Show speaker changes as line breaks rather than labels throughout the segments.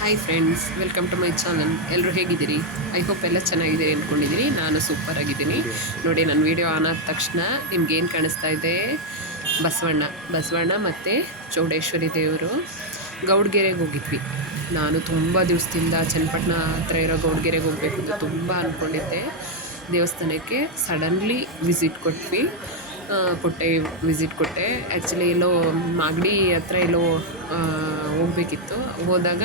Hi friends welcome to my channel ಎಲ್ಲರೂ ಹೇಗಿದ್ದೀರಿ? I hope ಎಲ್ಲ ಚೆನ್ನಾಗಿದ್ದೀರಿ ಅಂದ್ಕೊಂಡಿದ್ದೀರಿ. ನಾನು ಸೂಪರ್ ಆಗಿದ್ದೀನಿ. ನೋಡಿ, ನನ್ನ ವೀಡಿಯೋ ಆನ್ ಆದ ತಕ್ಷಣ ನಿಮ್ಗೆ ಏನು ಕಾಣಿಸ್ತಾ ಇದೆ? ಬಸವಣ್ಣ. ಬಸವಣ್ಣ ಮತ್ತು ಚೌಡೇಶ್ವರಿ ದೇವರು ಗೌಡ್ಗೆರೆಗೆ ಹೋಗಿದ್ವಿ. ನಾನು ತುಂಬ ದಿವಸದಿಂದ ಚನ್ನಪಟ್ಟಣ ಹತ್ರ ಇರೋ ಗೌಡ್ಗೆರೆಗೆ ಹೋಗಬೇಕು ಅಂತ ತುಂಬ ಅಂದ್ಕೊಂಡಿದ್ದೆ ದೇವಸ್ಥಾನಕ್ಕೆ ಸಡನ್ಲಿ ವಿಸಿಟ್ ಕೊಟ್ವಿ. ಕೊಟ್ಟೆ ವಿಸಿಟ್ ಕೊಟ್ಟೆ. ಆ್ಯಕ್ಚುಲಿ ಎಲ್ಲೋ ಮಾಗಡಿ ಹತ್ರ ಎಲ್ಲೋ ಹೋಗ್ಬೇಕಿತ್ತು. ಹೋದಾಗ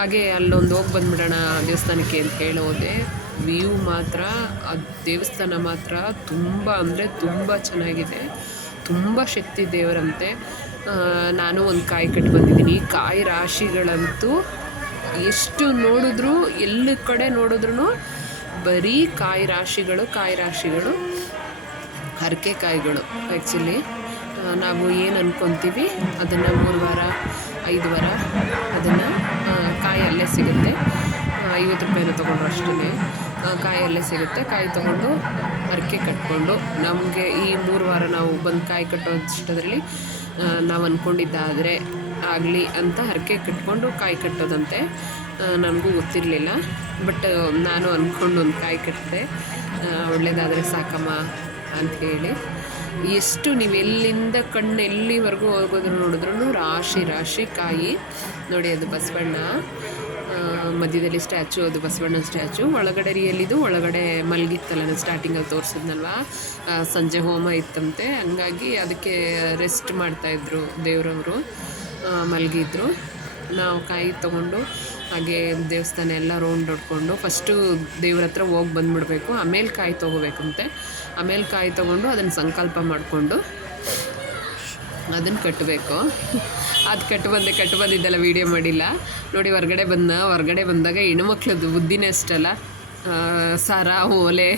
ಹಾಗೆ ಅಲ್ಲೊಂದು ಹೋಗಿ ಬಂದ್ಬಿಡೋಣ ದೇವಸ್ಥಾನಕ್ಕೆ ಅಂತ ಹೇಳೋದೆ. ವ್ಯೂ ಮಾತ್ರ, ಆ ದೇವಸ್ಥಾನ ಮಾತ್ರ ತುಂಬ, ಅಂದರೆ ತುಂಬ ಚೆನ್ನಾಗಿದೆ. ತುಂಬ ಶಕ್ತಿ ದೇವರಂತೆ. ನಾನು ಒಂದು ಕಾಯಿ ಕಟ್ಟು ಬಂದಿದ್ದೀನಿ. ಕಾಯಿ ರಾಶಿಗಳಂತೂ ಎಷ್ಟು ನೋಡಿದ್ರು, ಎಲ್ಲ ಕಡೆ ನೋಡಿದ್ರು ಬರೀ ಕಾಯಿ ರಾಶಿಗಳು ಕಾಯಿ ರಾಶಿಗಳು, ಹರಕೆ ಕಾಯಿಗಳು ಆ್ಯಕ್ಚುಲಿ ನಾವು ಏನು ಅಂದ್ಕೊತೀವಿ ಅದನ್ನು ಮೂರು ವಾರ, ಐದು ವಾರ ಅದನ್ನು ಸಿಗುತ್ತೆ. ಐವತ್ತು ರೂಪಾಯಿನ ತೊಗೊಂಡ್ರು ಅಷ್ಟೇ ಕಾಯಿ ಅಲ್ಲೇ ಸಿಗುತ್ತೆ. ಕಾಯಿ ತೊಗೊಂಡು ಹರಕೆ ಕಟ್ಕೊಂಡು ನಮಗೆ ಈ ಮೂರು ವಾರ ನಾವು ಬಂದು ಕಾಯಿ ಕಟ್ಟೋದಷ್ಟದ್ರಲ್ಲಿ ನಾವು ಅಂದ್ಕೊಂಡಿದ್ದಾದರೆ ಆಗಲಿ ಅಂತ ಹರಕೆ ಕಟ್ಕೊಂಡು ಕಾಯಿ ಕಟ್ಟೋದಂತೆ. ನನಗೂ ಗೊತ್ತಿರಲಿಲ್ಲ. ಬಟ್ ನಾನು ಅಂದ್ಕೊಂಡು ಒಂದು ಕಾಯಿ ಕಟ್ಟಿದೆ ಒಳ್ಳೆಯದಾದರೆ ಸಾಕಮ್ಮ ಅಂತ ಹೇಳಿ. ಎಷ್ಟು ನೀವು ಎಲ್ಲಿಂದ ಕಣ್ಣು ಎಲ್ಲಿವರೆಗೂ ಹೋಗೋದ್ರು ನೋಡಿದ್ರು ರಾಶಿ ರಾಶಿ ಕಾಯಿ. ನೋಡಿ ಅದು ಬಸವಣ್ಣ. ಮಧ್ಯದಲ್ಲಿ ಸ್ಟ್ಯಾಚು, ಅದು ಬಸವಣ್ಣನ ಸ್ಟ್ಯಾಚು. ಒಳಗಡೆ ರಿಯಲಿದು ಒಳಗಡೆ ಮಲಗಿತ್ತಲ್ಲ ನಾನು ಸ್ಟಾರ್ಟಿಂಗಲ್ಲಿ ತೋರಿಸಿದ್ನಲ್ವ? ಸಂಜೆ ಹೋಮ ಇತ್ತಂತೆ. ಹಂಗಾಗಿ ಅದಕ್ಕೆ ರೆಸ್ಟ್ ಮಾಡ್ತಾಯಿದ್ರು ದೇವರವರು. ಮಲಗಿದ್ರು. ನಾವು ಕಾಯಿ ತೊಗೊಂಡು, ಹಾಗೆ ದೇವಸ್ಥಾನ ಎಲ್ಲ ರೌಂಡ್ ಹೊಡ್ಕೊಂಡು ಫಸ್ಟು ದೇವ್ರ ಹತ್ರ ಹೋಗಿ ಬಂದುಬಿಡ್ಬೇಕು. ಆಮೇಲೆ ಕಾಯಿ ತೊಗೋಬೇಕಂತೆ. ಆಮೇಲೆ ಕಾಯಿ ತೊಗೊಂಡು ಅದನ್ನು ಸಂಕಲ್ಪ ಮಾಡಿಕೊಂಡು ಅದನ್ನು ಕಟ್ಟಬೇಕು ಅದು ಕಟ್ಟು ಬಂದೆ ಕಟ್ಟು ಬಂದಿದ್ದೆಲ್ಲ ವೀಡಿಯೋ ಮಾಡಿಲ್ಲ. ನೋಡಿ, ಹೊರಗಡೆ ಬಂದ, ಹೊರ್ಗಡೆ ಬಂದಾಗ ಹೆಣ್ಮಕ್ಳದ್ದು ಬುದ್ಧಿನೇ ಅಷ್ಟಲ್ಲ. ಸರ ಓಲೆ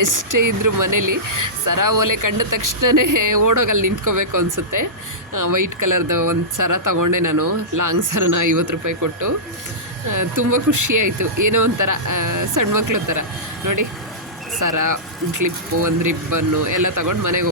ಎಷ್ಟೇ ಇದ್ದರೂ ಮನೇಲಿ ಸರ ಓಲೆ ಕಂಡ ತಕ್ಷಣವೇ ಓಡೋಗಲ್ಲಿ ನಿಂತ್ಕೋಬೇಕು ಅನಿಸುತ್ತೆ. ವೈಟ್ ಕಲರ್ದು ಒಂದು ಸರ ತಗೊಂಡೆ ನಾನು. ಲಾಂಗ್ ಸರನ ಐವತ್ತು ರೂಪಾಯಿ ಕೊಟ್ಟು. ತುಂಬ ಖುಷಿಯಾಯಿತು ಏನೋ ಒಂಥರ ಸಣ್ಣ ಮಕ್ಕಳ ಥರ ನೋಡಿ, ಸರ, ಕ್ಲಿಪ್ಪು, ಒಂದು ರಿಬ್ಬನ್ನು ಎಲ್ಲ ತಗೊಂಡು ಮನೆಗೆ